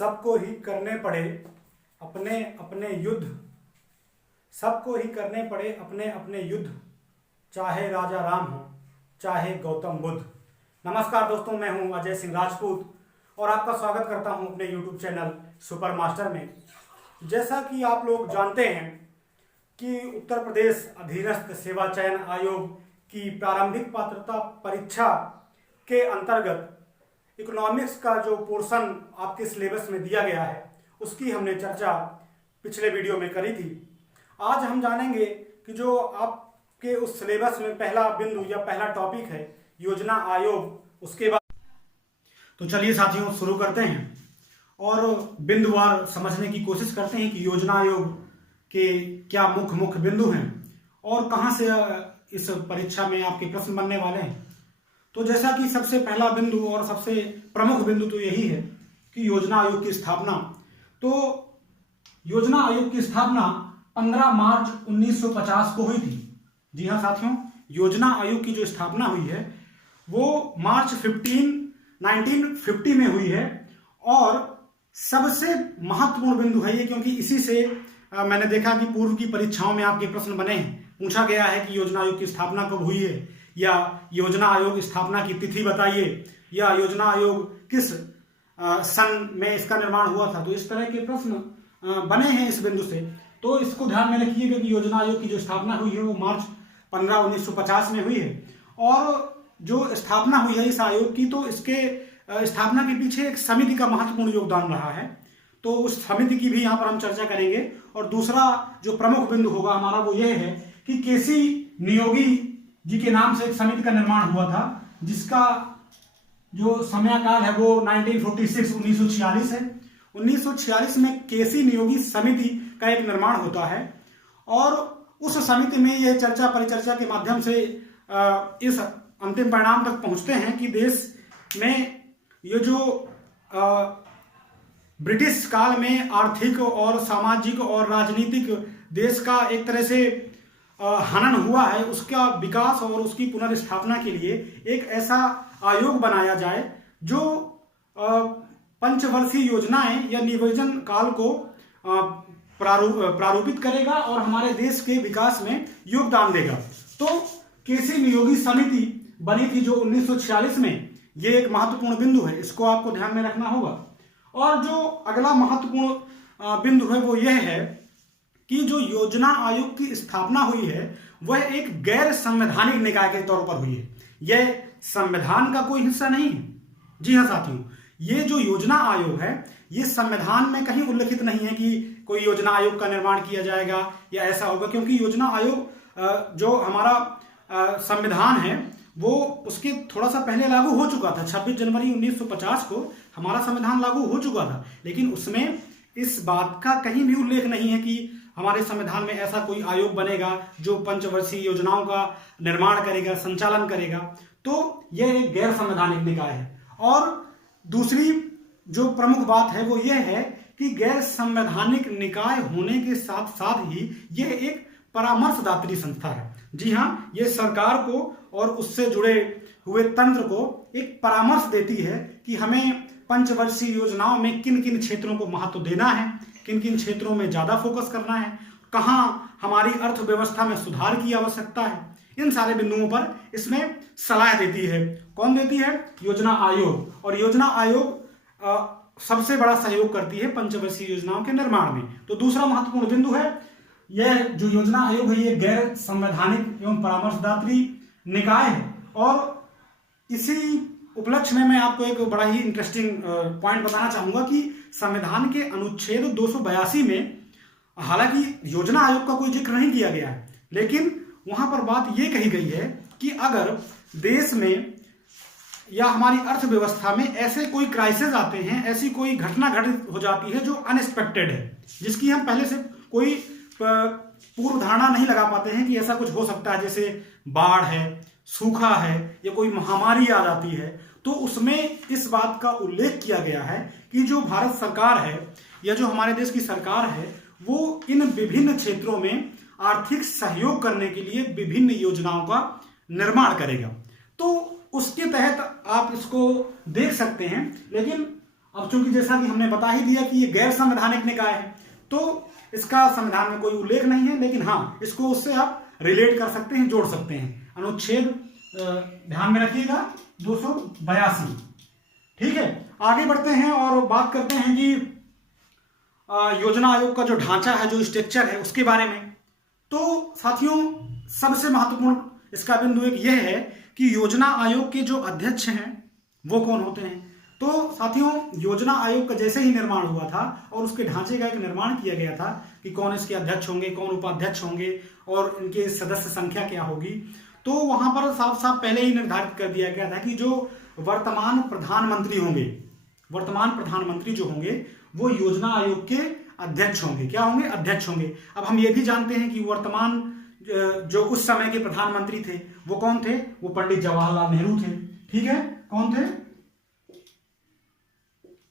सबको ही करने पड़े अपने अपने युद्ध, सबको ही करने पड़े अपने अपने युद्ध, चाहे राजा राम हो चाहे गौतम बुद्ध। नमस्कार दोस्तों, मैं हूं अजय सिंह राजपूत और आपका स्वागत करता हूं अपने YouTube चैनल सुपर मास्टर में। जैसा कि आप लोग जानते हैं कि उत्तर प्रदेश अधीनस्थ सेवा चयन आयोग की प्रारंभिक पात्रता परीक्षा के अंतर्गत इकोनॉमिक्स का जो पोर्शन आपके सिलेबस में दिया गया है उसकी हमने चर्चा पिछले वीडियो में करी थी। आज हम जानेंगे कि जो आपके उस सिलेबस में पहला बिंदु या पहला टॉपिक है योजना आयोग, उसके बाद तो चलिए साथियों शुरू करते हैं और बिंदुवार समझने की कोशिश करते हैं कि योजना आयोग के क्या मुख्य बिंदु हैं और कहां से इस परीक्षा में आपके प्रश्न बनने वाले हैं। तो जैसा कि सबसे पहला बिंदु और सबसे प्रमुख बिंदु तो यही है कि योजना आयोग की स्थापना। तो योजना आयोग की स्थापना 15 मार्च 1950 को हुई थी। जी हाँ साथियों, योजना आयोग की जो स्थापना हुई है वो मार्च 1950 में हुई है और सबसे महत्वपूर्ण बिंदु है ये, क्योंकि इसी से मैंने देखा कि पूर्व की परीक्षाओं में आपके प्रश्न बने हैं। पूछा गया है कि योजना आयोग की स्थापना कब हुई है, या योजना आयोग स्थापना की तिथि बताइए, या योजना आयोग किस सन में इसका निर्माण हुआ था। तो इस तरह के प्रश्न बने हैं इस बिंदु से। तो इसको ध्यान में रखिएगा कि योजना आयोग की जो स्थापना हुई है वो मार्च 15 1950 में हुई है। और जो स्थापना हुई है इस आयोग की, तो इसके स्थापना के पीछे एक समिति का महत्वपूर्ण योगदान रहा है। तो उस समिति की भी यहाँ पर हम चर्चा करेंगे। और दूसरा जो प्रमुख बिंदु होगा हमारा वो ये है कि केसी नियोगी जी के नाम से एक समिति का निर्माण हुआ था, जिसका जो समयकाल है वो 1946 है। 1946 में केसी नियोगी समिति का एक निर्माण होता है और उस समिति में यह चर्चा परिचर्चा के माध्यम से इस अंतिम परिणाम तक पहुंचते हैं कि देश में ये जो ब्रिटिश काल में आर्थिक और सामाजिक और राजनीतिक देश का एक तरह से हनन हुआ है, उसका विकास और उसकी पुनर्स्थापना के लिए एक ऐसा आयोग बनाया जाए जो पंचवर्षीय योजनाएं या नियोजन काल को प्रारूपित करेगा और हमारे देश के विकास में योगदान देगा। तो केसी नियोगी समिति बनी थी जो 1946 में, ये एक महत्वपूर्ण बिंदु है, इसको आपको ध्यान में रखना होगा। और जो अगला महत्वपूर्ण बिंदु है वो यह है कि जो योजना आयोग की स्थापना हुई है वह एक गैर संवैधानिक निकाय के तौर पर हुई है। यह संविधान का कोई हिस्सा नहीं है। जी हाँ साथियों, ये जो योजना आयोग है ये संविधान में कहीं उल्लिखित नहीं है कि कोई योजना आयोग का निर्माण किया जाएगा या ऐसा होगा, क्योंकि योजना आयोग जो हमारा संविधान है वो उसके थोड़ा सा पहले लागू हो चुका था। 26 जनवरी 1950 को हमारा संविधान लागू हो चुका था, लेकिन उसमें इस बात का कहीं भी उल्लेख नहीं है कि हमारे संविधान में ऐसा कोई आयोग बनेगा जो पंचवर्षीय योजनाओं का निर्माण करेगा, संचालन करेगा। तो यह एक गैर संवैधानिक निकाय है। और दूसरी जो प्रमुख बात है वो यह है कि गैर संवैधानिक निकाय होने के साथ साथ ही यह एक परामर्शदात्री संस्था है। जी हाँ, यह सरकार को और उससे जुड़े हुए तंत्र को एक परामर्श देती है कि हमें पंचवर्षीय योजनाओं में किन किन क्षेत्रों को महत्व देना है, किन किन क्षेत्रों में ज्यादा फोकस करना है, कहाँ हमारी अर्थव्यवस्था में सुधार की आवश्यकता है। इन सारे बिंदुओं पर इसमें सलाह देती है। कौन देती है? योजना आयोग। और योजना आयोग सबसे बड़ा सहयोग करती है पंचवर्षीय योजनाओं के निर्माण में। तो दूसरा महत्वपूर्ण बिंदु है यह जो योजना आयोग है ये गैर संवैधानिक एवं परामर्शदात्री निकाय है। और इसी उपलक्ष्य में मैं आपको एक बड़ा ही इंटरेस्टिंग पॉइंट बताना चाहूंगा कि संविधान के अनुच्छेद 282 में हालांकि योजना आयोग का कोई जिक्र नहीं किया गया है, लेकिन वहां पर बात यह कही गई है कि अगर देश में या हमारी अर्थव्यवस्था में ऐसे कोई क्राइसिस आते हैं, ऐसी कोई घटना घटित हो जाती है जो अनएक्सपेक्टेड है, जिसकी हम पहले से कोई पूर्व धारणा नहीं लगा पाते हैं कि ऐसा कुछ हो सकता है, जैसे बाढ़ है, सूखा है या कोई महामारी आ जाती है, तो उसमें इस बात का उल्लेख किया गया है कि जो भारत सरकार है या जो हमारे देश की सरकार है वो इन विभिन्न क्षेत्रों में आर्थिक सहयोग करने के लिए विभिन्न योजनाओं का निर्माण करेगा। तो उसके तहत आप इसको देख सकते हैं। लेकिन अब चूंकि जैसा कि हमने बता ही दिया कि ये गैर संवैधानिक निकाय है, तो इसका संविधान में कोई उल्लेख नहीं है, लेकिन हाँ इसको उससे आप रिलेट कर सकते हैं, जोड़ सकते हैं। अनुच्छेद ध्यान में रखिएगा 282। ठीक है, आगे बढ़ते हैं और बात करते हैं कि योजना आयोग का जो ढांचा है, जो स्ट्रक्चर है, उसके बारे में। तो साथियों, सबसे महत्वपूर्ण इसका बिंदु एक यह है कि योजना आयोग के जो अध्यक्ष हैं वो कौन होते हैं। तो साथियों, योजना आयोग का जैसे ही निर्माण हुआ था और उसके ढांचे का एक निर्माण किया गया था कि कौन इसके अध्यक्ष होंगे, कौन उपाध्यक्ष होंगे और इनके सदस्य संख्या क्या होगी, तो वहां पर साफ साफ पहले ही निर्धारित कर दिया गया था कि जो वर्तमान प्रधानमंत्री होंगे, वर्तमान प्रधानमंत्री जो होंगे वो योजना आयोग के अध्यक्ष होंगे। क्या होंगे? अध्यक्ष होंगे। अब हम ये भी जानते हैं कि वर्तमान जो उस समय के प्रधानमंत्री थे वो कौन थे? वो पंडित जवाहरलाल नेहरू थे। ठीक है, कौन थे?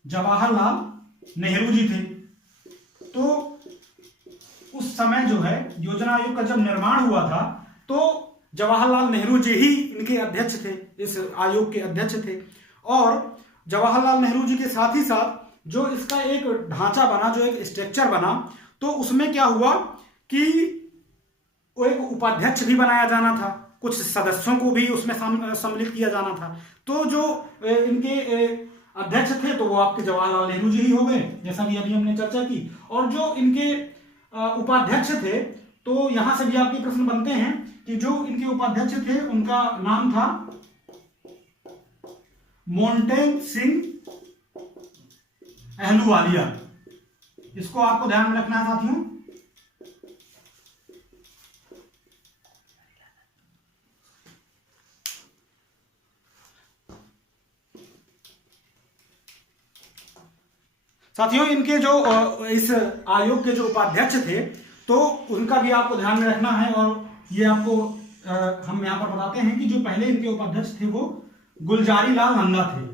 जवाहरलाल नेहरू जी थे। तो उस समय जो है योजना आयोग का जब निर्माण हुआ था तो जवाहरलाल नेहरू जी ही इनके अध्यक्ष थे, इस आयोग के अध्यक्ष थे। और जवाहरलाल नेहरू जी के साथ ही साथ जो इसका एक ढांचा बना, जो एक स्ट्रक्चर बना, तो उसमें क्या हुआ कि वो एक उपाध्यक्ष भी बनाया जाना था, कुछ सदस्यों को भी उसमें सम्मिलित किया जाना था। तो जो इनके अध्यक्ष थे तो वो आपके जवाहरलाल नेहरू जी ही हो गए, जैसा कि अभी हमने चर्चा की। और जो इनके उपाध्यक्ष थे, तो यहां से भी आपके प्रश्न बनते हैं कि जो इनके उपाध्यक्ष थे उनका नाम था मोंटेग सिंह अहलूवालिया। इसको आपको ध्यान में रखना है साथियों। साथियों, इनके जो इस आयोग के जो उपाध्यक्ष थे तो उनका भी आपको ध्यान में रखना है। और ये आपको हम यहां पर बताते हैं कि जो पहले इनके उपाध्यक्ष थे वो गुलजारी लाल नंदा थे।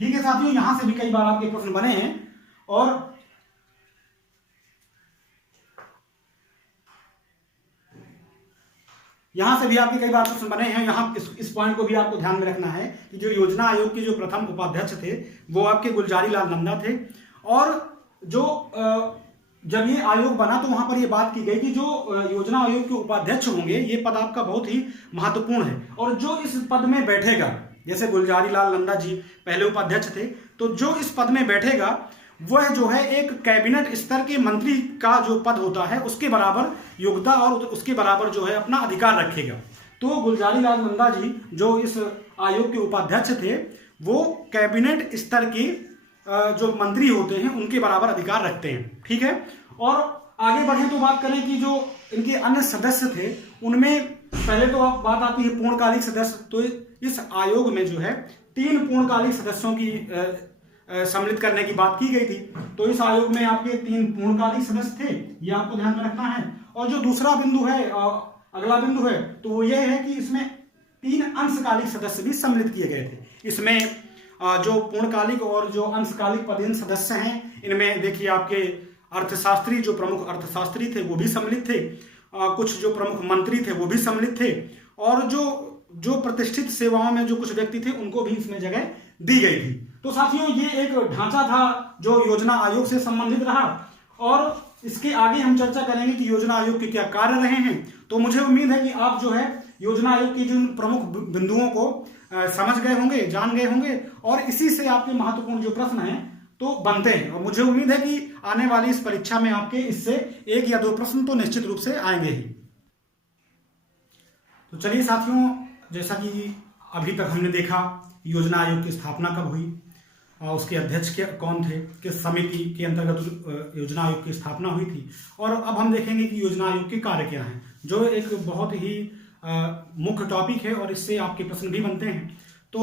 ठीक है साथियों, यहां से भी कई बार आपके प्रश्न बने हैं और यहां से भी आपके कई बार प्रश्न बने हैं। यहां इस पॉइंट को भी आपको ध्यान में रखना है कि जो योजना आयोग के जो प्रथम उपाध्यक्ष थे वो आपके गुलजारी लाल नंदा थे। और जो जब ये आयोग बना तो वहां पर ये बात की गई कि जो योजना आयोग के उपाध्यक्ष होंगे ये पद आपका बहुत ही महत्वपूर्ण है। और जो इस पद में बैठेगा, जैसे गुलजारी लाल नंदा जी पहले उपाध्यक्ष थे, तो जो इस पद में बैठेगा वह जो है एक कैबिनेट स्तर के मंत्री का जो पद होता है उसके बराबर योग्यता और उसके बराबर जो है अपना अधिकार रखेगा। तो गुलजारी लाल नंदा जी जो इस आयोग के उपाध्यक्ष थे वो कैबिनेट स्तर के जो मंत्री होते हैं उनके बराबर अधिकार रखते हैं। ठीक है, और आगे बढ़े तो बात करें कि जो इनके अन्य सदस्य थे उनमें पहले तो आप बात आती है पूर्णकालिक सदस्य। तो इस आयोग में जो है 3 पूर्णकालिक सदस्यों की सम्मिलित करने की बात की गई थी। तो इस आयोग में आपके 3 पूर्णकालिक सदस्य थे, ये आपको ध्यान में रखना है। और जो दूसरा बिंदु है, अगला बिंदु है, तो वो ये है कि इसमें 3 अंशकालिक सदस्य भी सम्मिलित किए गए थे। इसमें जो पूर्णकालिक और जो अंशकालिक पदेन सदस्य हैं, इनमें देखिए आपके अर्थशास्त्री, जो प्रमुख अर्थशास्त्री थे वो भी सम्मिलित थे, कुछ जो प्रमुख मंत्री थे वो भी सम्मिलित थे, और जो प्रतिष्ठित सेवाओं में जो कुछ व्यक्ति थे उनको भी इसमें जगह दी गई थी। तो साथियों, ये एक ढांचा था जो योजना आयोग से संबंधित रहा। और इसके आगे हम चर्चा करेंगे कि योजना आयोग के क्या कार्य रहे हैं। तो मुझे उम्मीद है कि आप जो है योजना आयोग के जिन प्रमुख बिंदुओं को समझ गए होंगे, जान गए होंगे, और इसी से आपके महत्वपूर्ण जो प्रश्न हैं तो बनते हैं। और मुझे उम्मीद है कि आने वाली इस परीक्षा में आपके इससे 1 या 2 प्रश्न तो निश्चित रूप से आएंगे ही। तो चलिए साथियों, जैसा कि अभी तक हमने देखा योजना आयोग की स्थापना कब हुई, उसके अध्यक्ष कौन थे, किस समिति के अंतर्गत योजना आयोग की स्थापना हुई थी, और अब हम देखेंगे कि योजना आयोग के कार्य क्या हैं, जो एक बहुत ही मुख्य टॉपिक है और इससे आपके प्रश्न भी बनते हैं। तो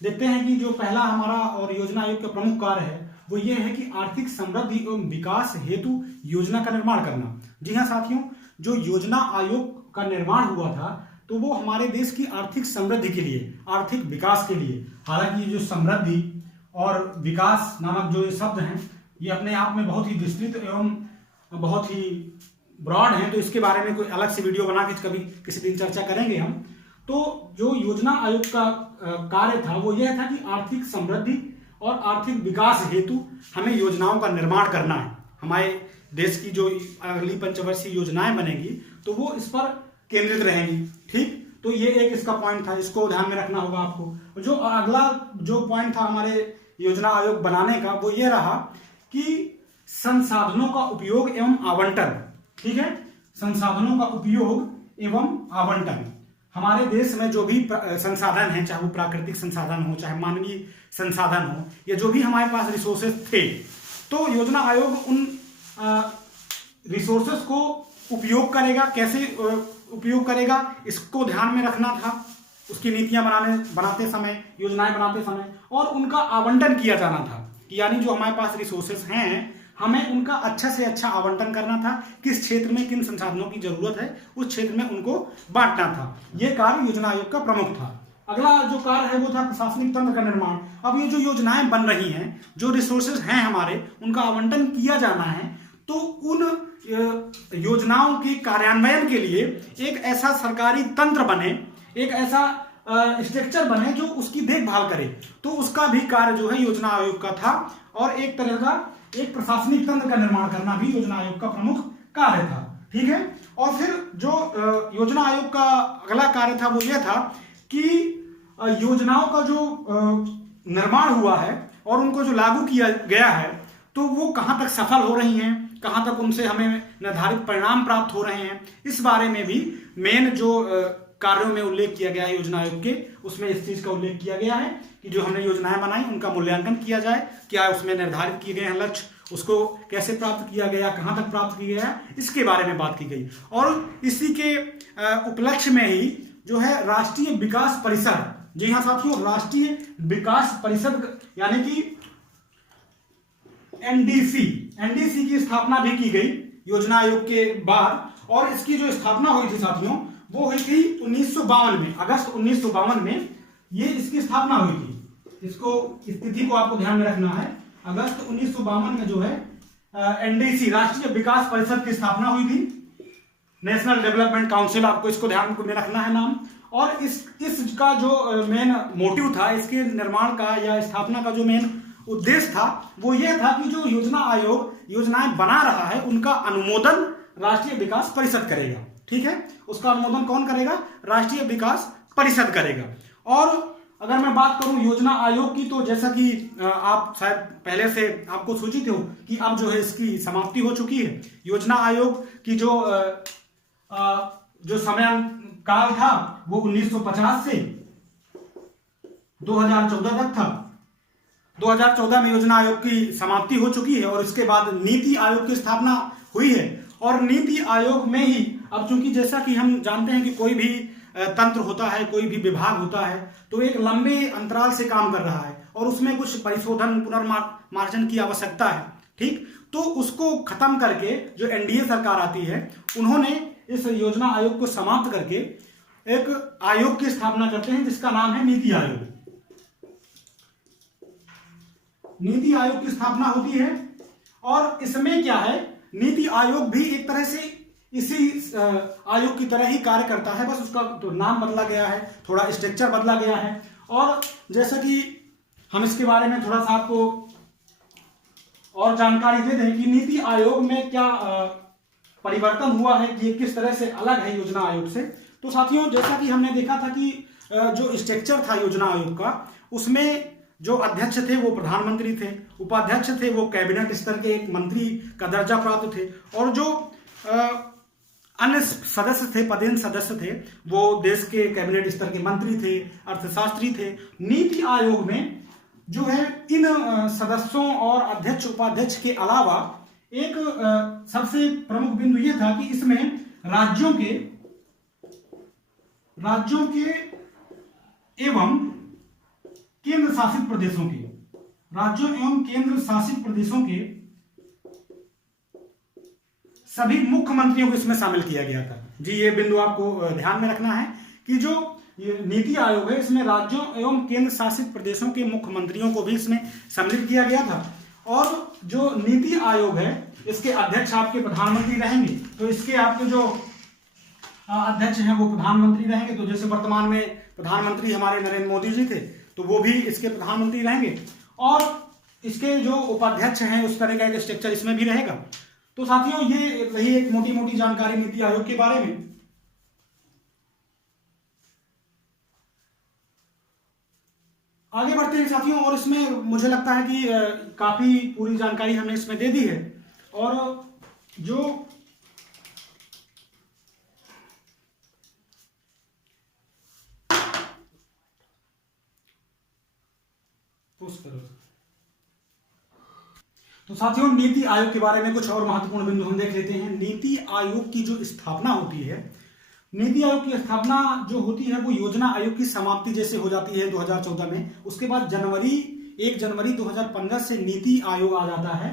देखते हैं कि जो पहला हमारा और योजना आयोग का प्रमुख कार्य है वो ये है कि आर्थिक समृद्धि एवं विकास हेतु योजना का निर्माण करना। जी हाँ साथियों, जो योजना आयोग का निर्माण हुआ था तो वो हमारे देश की आर्थिक समृद्धि के लिए, आर्थिक विकास के लिए। हालांकि जो समृद्धि और विकास नामक जो ये शब्द हैं ये अपने आप में बहुत ही विस्तृत एवं बहुत ही ब्रॉड हैं, तो इसके बारे में कोई अलग से वीडियो बना के कभी किसी दिन चर्चा करेंगे हम। तो जो योजना आयोग का कार्य था वो यह था कि आर्थिक समृद्धि और आर्थिक विकास हेतु हमें योजनाओं का निर्माण करना है। हमारे देश की जो अगली पंचवर्षीय योजनाएं बनेंगी तो वो इस पर केंद्रित रहेंगी। ठीक, तो ये एक इसका पॉइंट था, इसको ध्यान में रखना होगा आपको। जो अगला जो पॉइंट था हमारे योजना आयोग बनाने का वो ये रहा कि संसाधनों का उपयोग एवं आवंटन। ठीक है, संसाधनों का उपयोग एवं आवंटन। हमारे देश में जो भी संसाधन है, चाहे वो प्राकृतिक संसाधन हो, चाहे मानवीय संसाधन हो, या जो भी हमारे पास रिसोर्सेज थे, तो योजना आयोग उन रिसोर्सेज को उपयोग करेगा। कैसे उपयोग करेगा इसको ध्यान में रखना था उसकी नीतियां बनाते समय, योजनाएं बनाते समय, और उनका आवंटन किया जाना था। यानी जो हमारे पास रिसोर्सेज हैं हमें उनका अच्छा से अच्छा आवंटन करना था। किस क्षेत्र में किन संसाधनों की जरूरत है उस क्षेत्र में उनको बांटना था। यह कार्य योजना आयोग का प्रमुख था। अगला जो कार्य है वो था प्रशासनिक तंत्र का निर्माण। अब ये जो योजनाएं बन रही हैं, जो रिसोर्सेज हैं हमारे, उनका आवंटन किया जाना है, तो उन योजनाओं के कार्यान्वयन के लिए एक ऐसा सरकारी तंत्र बने, एक ऐसा स्ट्रक्चर बने जो उसकी देखभाल करे। तो उसका भी कार्य जो है योजना आयोग का था, और एक तरह का एक प्रशासनिक तंत्र का निर्माण करना भी योजना आयोग का प्रमुख कार्य था। ठीक है, और फिर जो योजना आयोग का अगला कार्य था वो यह था कि योजनाओं का जो निर्माण हुआ है और उनको जो लागू किया गया है तो वो कहाँ तक सफल हो रही हैं, कहाँ तक उनसे हमें निर्धारित परिणाम प्राप्त हो रहे हैं, इस बारे में भी मेन जो कार्यों में उल्लेख किया गया है योजना आयोग के, उसमें इस चीज का उल्लेख किया गया है कि जो हमने योजनाएं बनाई उनका मूल्यांकन किया जाए, क्या उसमें निर्धारित किए गए हैं लक्ष्य, उसको कैसे प्राप्त किया गया, कहाँ तक प्राप्त किया गया, इसके बारे में बात की गई। और इसी के उपलक्ष्य में ही जो है राष्ट्रीय विकास परिषद, जी हाँ साथियों, राष्ट्रीय विकास परिषद यानी कि एनडीसी की स्थापना भी की गई योजना आयोग के बाद। और इसकी जो स्थापना हुई थी साथियों वो हुई थी 1952 में, अगस्त 1952 में ये इसकी स्थापना हुई थी। इसको स्थिति को आपको ध्यान में रखना है। अगस्त 1952 में जो है एनडीसी राष्ट्रीय विकास परिषद की स्थापना हुई थी, नेशनल डेवलपमेंट काउंसिल, आपको इसको ध्यान में रखना है नाम। और इसका जो मेन मोटिव था, इसके निर्माण का या स्थापना का जो मेन उद्देश्य था वो यह था कि जो योजना आयोग योजनाएं बना रहा है उनका अनुमोदन राष्ट्रीय विकास परिषद करेगा। ठीक है, उसका अनुमोदन कौन करेगा? राष्ट्रीय विकास परिषद करेगा। और अगर मैं बात करूं योजना आयोग की, तो जैसा कि आप शायद पहले से आपको सूचित हो कि अब जो है इसकी समाप्ति हो चुकी है। योजना आयोग की जो समय काल था वो 1950 से 2014 तक था। 2014 में योजना आयोग की समाप्ति हो चुकी है और इसके बाद नीति आयोग की स्थापना हुई है। और नीति आयोग में ही अब चूंकि जैसा कि हम जानते हैं कि कोई भी तंत्र होता है, कोई भी विभाग होता है, तो एक लंबे अंतराल से काम कर रहा है और उसमें कुछ परिशोधन पुनर्मार्जन की आवश्यकता है। ठीक, तो उसको खत्म करके जो एनडीए सरकार आती है उन्होंने इस योजना आयोग को समाप्त करके एक आयोग की स्थापना करते हैं जिसका नाम है नीति आयोग। नीति आयोग की स्थापना होती है और इसमें क्या है, नीति आयोग भी एक तरह से इसी आयोग की तरह ही कार्य करता है, बस उसका तो नाम बदला गया है, थोड़ा स्ट्रक्चर बदला गया है। और जैसा कि हम इसके बारे में थोड़ा सा आपको और जानकारी दे दें कि नीति आयोग में क्या परिवर्तन हुआ है, कि ये किस तरह से अलग है योजना आयोग से। तो साथियों, जैसा कि हमने देखा था कि जो स्ट्रक्चर था योजना आयोग का, उसमें जो अध्यक्ष थे वो प्रधानमंत्री थे, उपाध्यक्ष थे वो कैबिनेट स्तर के एक मंत्री का दर्जा प्राप्त थे, और जो अन्य सदस्य थे, पदेन सदस्य थे, वो देश के कैबिनेट स्तर के मंत्री थे, अर्थशास्त्री थे। नीति आयोग में जो है इन सदस्यों और अध्यक्ष उपाध्यक्ष के अलावा एक सबसे प्रमुख बिंदु ये था कि इसमें राज्यों के एवं केंद्र शासित प्रदेशों के, राज्यों एवं केंद्र शासित प्रदेशों के सभी मुख्यमंत्रियों को इसमें शामिल किया गया था। जी, ये बिंदु आपको ध्यान में रखना है कि जो नीति आयोग है इसमें राज्यों एवं केंद्र शासित प्रदेशों के मुख्यमंत्रियों को भी इसमें सम्मिलित किया गया था। और जो नीति आयोग है इसके अध्यक्ष आपके प्रधानमंत्री रहेंगे, तो इसके आपके जो अध्यक्ष हैं वो प्रधानमंत्री रहेंगे। तो जैसे वर्तमान में प्रधानमंत्री हमारे नरेंद्र मोदी जी थे, तो वो भी इसके प्रधानमंत्री रहेंगे। और इसके जो उपाध्यक्ष हैं उस तरह का एक स्ट्रक्चर इसमें भी रहेगा। तो साथियों ये रही एक मोटी मोटी जानकारी नीति आयोग के बारे में। आगे बढ़ते हैं साथियों, और इसमें मुझे लगता है कि काफी पूरी जानकारी हमने इसमें दे दी है। और जो तो साथियों नीति आयोग के बारे में कुछ और महत्वपूर्ण बिंदु हम देख लेते हैं। नीति आयोग की जो स्थापना होती है, नीति आयोग की स्थापना जो होती है वो योजना आयोग की समाप्ति जैसे हो जाती है 2014 में। उसके बाद 1 जनवरी 2015 से नीति आयोग आ जाता है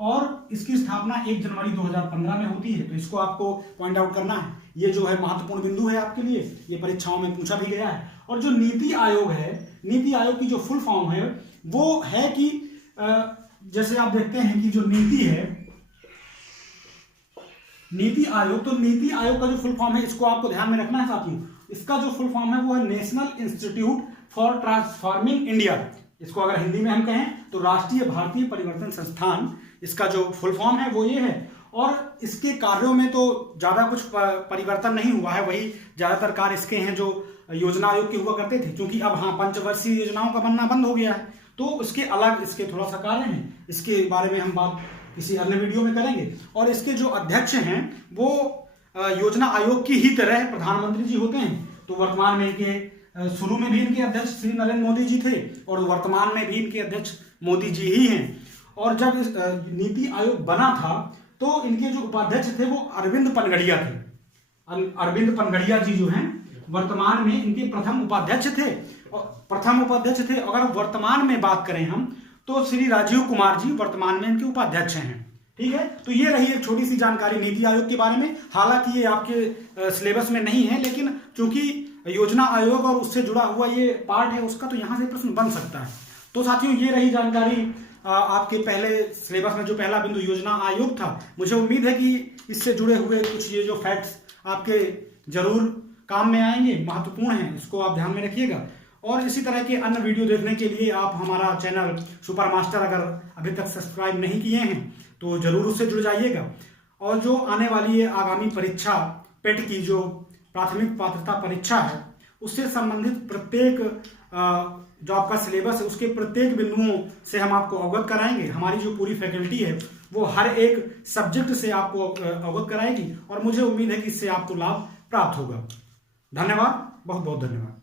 और इसकी स्थापना 1 जनवरी 2015 में होती है। तो इसको आपको पॉइंट आउट करना है। ये जो है महत्वपूर्ण बिंदु है आपके लिए, ये परीक्षाओं में पूछा भी गया है। और जो नीति आयोग है, नीति आयोग की जो फुल फॉर्म है वो है कि जैसे आप देखते हैं कि जो नीति है, नीति आयोग, तो नीति आयोग का जो फुल फॉर्म है इसको आपको ध्यान में रखना है साथियों। इसका जो फुल फॉर्म है वो है national institute for transforming India. इसको अगर हिंदी में हम कहें तो राष्ट्रीय भारतीय परिवर्तन संस्थान, इसका जो फुल फॉर्म है वो ये है। और इसके कार्यों में तो ज्यादा कुछ परिवर्तन नहीं हुआ है, वही ज्यादातर कार्य इसके हैं जो योजना आयोग के हुआ करते थे। क्योंकि अब हाँ पंचवर्षीय योजनाओं का बनना बंद हो गया है, तो इसके अलग इसके थोड़ा सा कार्य हैं। इसके बारे में हम बात किसी अन्य वीडियो में करेंगे। और इसके जो अध्यक्ष हैं वो योजना आयोग की ही तरह प्रधानमंत्री जी होते हैं। तो वर्तमान में इनके शुरू में भी इनके अध्यक्ष श्री नरेंद्र मोदी जी थे और वर्तमान में भी इनके अध्यक्ष मोदी जी ही हैं। और जब नीति आयोग बना था तो इनके जो उपाध्यक्ष थे वो अरविंद पनगड़िया थे। अरविंद पनगड़िया जी जो हैं वर्तमान में इनके प्रथम उपाध्यक्ष थे। अगर वर्तमान में बात करें हम तो श्री राजीव कुमार जी वर्तमान में इनके उपाध्यक्ष हैं। ठीक है, तो ये रही एक छोटी सी जानकारी नीति आयोग के बारे में। हालांकि ये आपके सिलेबस में नहीं है, लेकिन चूंकि योजना आयोग और उससे जुड़ा हुआ ये पार्ट है उसका, तो यहां से प्रश्न बन सकता है। तो साथियों ये रही जानकारी आपके पहले सिलेबस में जो पहला बिंदु योजना आयोग था। मुझे उम्मीद है कि इससे जुड़े हुए कुछ ये जो फैक्ट्स आपके जरूर काम में आएंगे, महत्वपूर्ण हैं, इसको आप ध्यान में रखिएगा। और इसी तरह के अन्य वीडियो देखने के लिए आप हमारा चैनल सुपर मास्टर अगर अभी तक सब्सक्राइब नहीं किए हैं तो जरूर उससे जुड़ जाइएगा। और जो आने वाली है आगामी परीक्षा पेट की जो प्राथमिक पात्रता परीक्षा है उससे संबंधित प्रत्येक जो आपका सिलेबस है उसके प्रत्येक बिंदुओं से हम आपको अवगत कराएंगे। हमारी जो पूरी फैकल्टी है वो हर एक सब्जेक्ट से आपको अवगत कराएगी और मुझे उम्मीद है कि इससे आपको लाभ प्राप्त होगा। धन्यवाद, बहुत बहुत धन्यवाद।